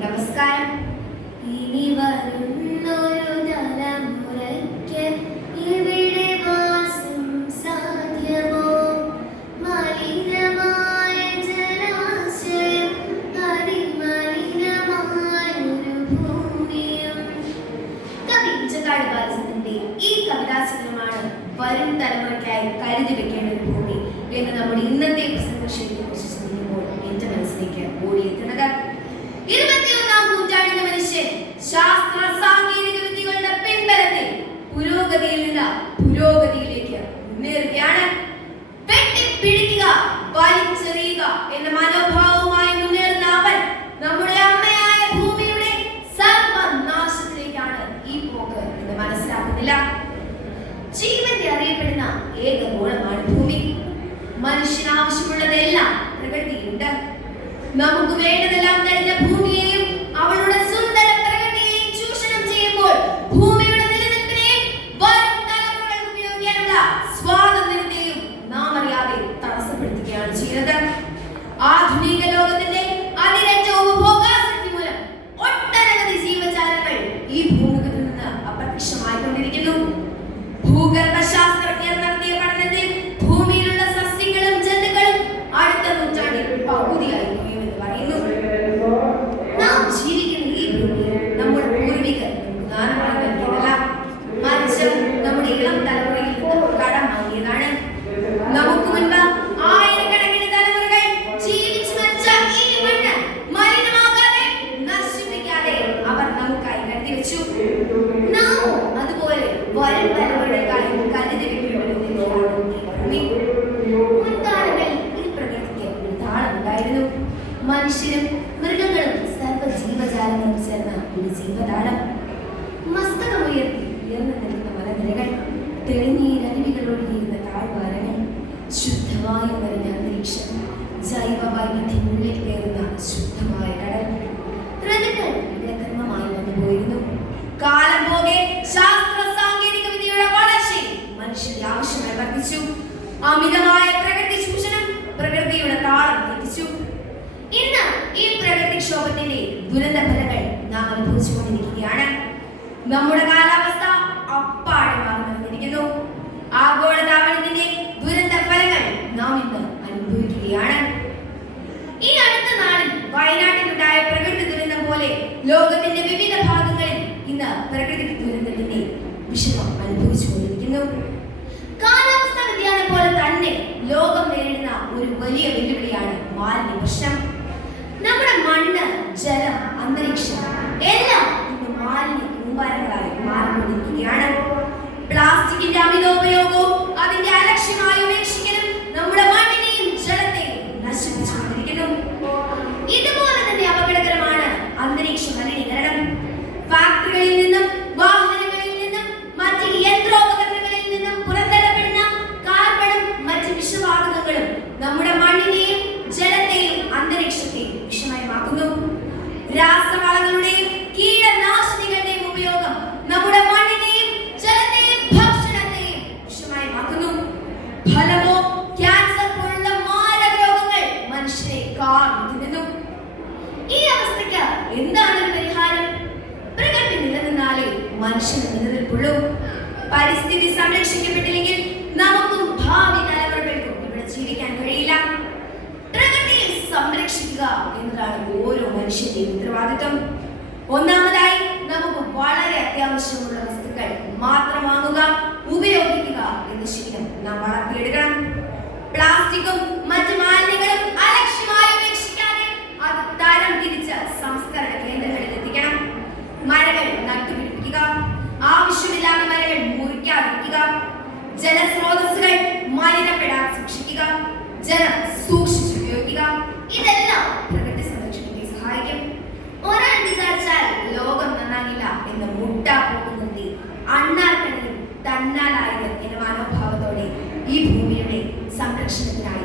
നമസ്കാരം. ഇനി വരുന്നൊരു തലമുറയ്ക്ക് ഇവിടെ വാസം സാധ്യമോ? മലിനമായ ജലാശയം അതിമലിനമായൊരു ഭൂമിയും. കവി ഇഞ്ചക്കാട് ബാലചന്ദ്രന്റെ ഈ കവിതാസനമാണ് വരും തലമുറയ്ക്കായി കരുതി വെക്കേണ്ട ഒരു ഭൂമി എന്ന് നമ്മുടെ ഇന്നത്തെ പ്രസംഗശൈലിയെ കുറിച്ച് ചിന്തിക്കുമ്പോൾ എന്റെ മനസ്സിലേക്ക് ഓടിയെത്തുന്നത് ഇരുപത്തിയൊന്നാം മനുഷ്യൻ ശാസ്ത്ര സാങ്കേതിക വിദ്യകളുടെ പിൻബലത്തിൽ പുരോഗതിയിൽ നിന്ന് പുരോഗതിയിലേക്ക് മുന്നേറുകയാണ്. വെട്ടിപ്പിടിക്കുക വലിച്ചെറിയുക എന്ന മനോഭാവവുമായി മുന്നേറുന്ന അവൻ നമ്മുടെ അമ്മയായ ഭൂമിയുടെ സർവനാശത്തിലേക്കാണ് ഈ പോക്ക് എന്ന് മനസ്സിലാക്കുന്നില്ല. ജീവന്റെ അറിയപ്പെടുന്ന ഏക ഗോളമാണ് ഭൂമി. മനുഷ്യന് ആവശ്യമുള്ളതെല്ലാം പ്രകൃതിയിലുണ്ട്. നമുക്ക് വേണ്ടതെല്ലാം തരുന്ന ഭൂമിയെയും ഭൂഗർഭ വരും തലമുറകൾക്കായി കരുതി വെക്കപ്പെടുന്നതാണ് ഈ ഭൂമി മുൻകാലങ്ങളിൽ ഈ പ്രകൃതിക്ക് ഒരു താളമുണ്ടായിരുന്നു. മനുഷ്യരും മൃഗങ്ങളും സർവ ജീവജാലങ്ങളും ചേർന്ന ഒരു ജീവതാളം. മസ്തകമുയർത്തി ഉയർന്നു നിൽക്കുന്ന മലനിരകൾ തെളിനീരരുവികളൊഴുകിയിരുന്ന താഴ്വാരങ്ങൾ ശുദ്ധവായു വരുന്ന അന്തരീക്ഷം ജൈവ കയറുന്ന ശുദ്ധമായ കടൽ ഋതുക്കൾ ഇവിടെ ക്രമമായി വന്നുപോയിരുന്നു. അമിതമായ പ്രകൃതി ചൂഷണം പ്രകൃതിയുടെ താളം തെറ്റിച്ചു. ഇന്ന് ഈ പ്രകൃതിക്ഷോഭത്തിന്റെ ദുരന്ത ഫലങ്ങൾ നാം അനുഭവിച്ചുകൊണ്ടിരിക്കുകയാണ്. നമ്മുടെ കാലാവസ്ഥ അപ്പാടെ മാറി വന്നിരിക്കുന്നു. ആഗോളതാപനത്തിന്റെ ദുരന്ത ഫലങ്ങൾ നാം ഇന്ന് അനുഭവിക്കുകയാണ്. ഈ അടുത്ത നാളിൽ വയനാട്ടിലുണ്ടായ പ്രകൃതി ദുരന്തം പോലെ ലോകത്തിന്റെ വിവിധ ഭാഗങ്ങളിൽ ഇന്ന് പ്രകൃതി ദുരന്തത്തിന്റെ വിഷമം അനുഭവിച്ചുകൊണ്ടിരിക്കുന്നു. തന്നെ ലോകം നേരിടുന്ന ഒരു വലിയ വെല്ലുവിളിയാണ് മാലിന്യ പ്രശ്നം നമ്മുടെ മണ്ണ് ജലം അന്തരീക്ഷം എല്ലാം ഇന്ന് മാലിന്യ കൂമ്പാരങ്ങളായി മാറിക്കൊണ്ടിരിക്കുകയാണ് പ്ലാസ്റ്റിക്കിന്റെ അമിതോപയോഗവും അതിന്റെ അലക്ഷ്യമായ ഉപേക്ഷിക്കലും നമ്മുടെ മണ്ണിനെയും ജലത്തെയും നശിപ്പിച്ചുകൊണ്ടിരിക്കുന്നു ഇതുപോലെ തന്നെ അപകടകരമാണ് അന്തരീക്ഷ മലിനീകരണം ഫാക്ടറികളിൽ നിന്നും വാഹനങ്ങളിൽ നിന്നും മറ്റ് യന്ത്രോപകരണങ്ങളിൽ നിന്നും പുറന്തള്ളപ്പെടുന്ന കാർബണും മറ്റ് വിഷവാതകങ്ങളും നമ്മുടെ മണ്ണിനെയും ജലത്തെയും അന്തരീക്ഷത്തെയും വിഷമയമാക്കുന്നു രാസവളങ്ങളുടെയും കീടനാശിനികളുടെയും ഉപയോഗം നമ്മുടെ മണ്ണിനെയും ജലത്തെയും ഭക്ഷണത്തെയും വിഷമയമാക്കുന്നു. ഫലമോ ക്യാൻസർ പോലുള്ള മാരക രോഗങ്ങൾ മനുഷ്യരെ കാർന്നു ഈ അവസ്ഥയ്ക്ക് എന്താണ് പരിഹാരം? പ്രകൃതി നിലനിന്നാലേ മനുഷ്യന് നിലനിൽപ്പുള്ളൂ. പരിസ്ഥിതി സംരക്ഷിക്കപ്പെട്ടില്ലെങ്കിൽ നമുക്കും ഭാവി തലമുറകൾക്കും ഇവിടെ ജീവിക്കാൻ കഴിയില്ല. സംരക്ഷിക്കുക എന്നതാണ് ഓരോ മനുഷ്യന്റെയും ഉത്തരവാദിത്വം. ഒന്നാമതായി നമുക്ക് വളരെ അത്യാവശ്യമുള്ള വസ്തുക്കൾ മാത്രം വാങ്ങുക ഉപയോഗിക്കുക എന്ന ശീലം നാം വളർത്തിയെടുക്കണം. പ്ലാസ്റ്റിക്കും മറ്റു മാലിന്യങ്ങളും അലക്ഷ്യമായി ഉപേക്ഷിക്കാതെ അത് തരം തിരിച്ച് സംസ്കരണ കേന്ദ്രങ്ങളിൽ എത്തിക്കണം. മരങ്ങൾ നട്ടുപിടിപ്പിക്കുക ആവശ്യമില്ലാത്ത മരങ്ങൾ മുറിക്കാതിരിക്കുക ജലസ്രോതസ്സുകൾ മലിനപ്പെടാൻ സൂക്ഷിക്കുക ജലം സൂക്ഷിച്ചുപയോഗിക്കുക ഇതെല്ലാം പ്രകൃതി സംരക്ഷണത്തെ സഹായിക്കും. ഒരാൾ വിചാരിച്ചാൽ ലോകം നന്നാകില്ല എന്ന മുട്ടാപ്പോക്ക് നിർത്തി അണ്ണാർക്കടലും തന്നാലായത് എന്ന മനോഭാവത്തോടെ ഈ ഭൂമിയുടെ സംരക്ഷണത്തിനായി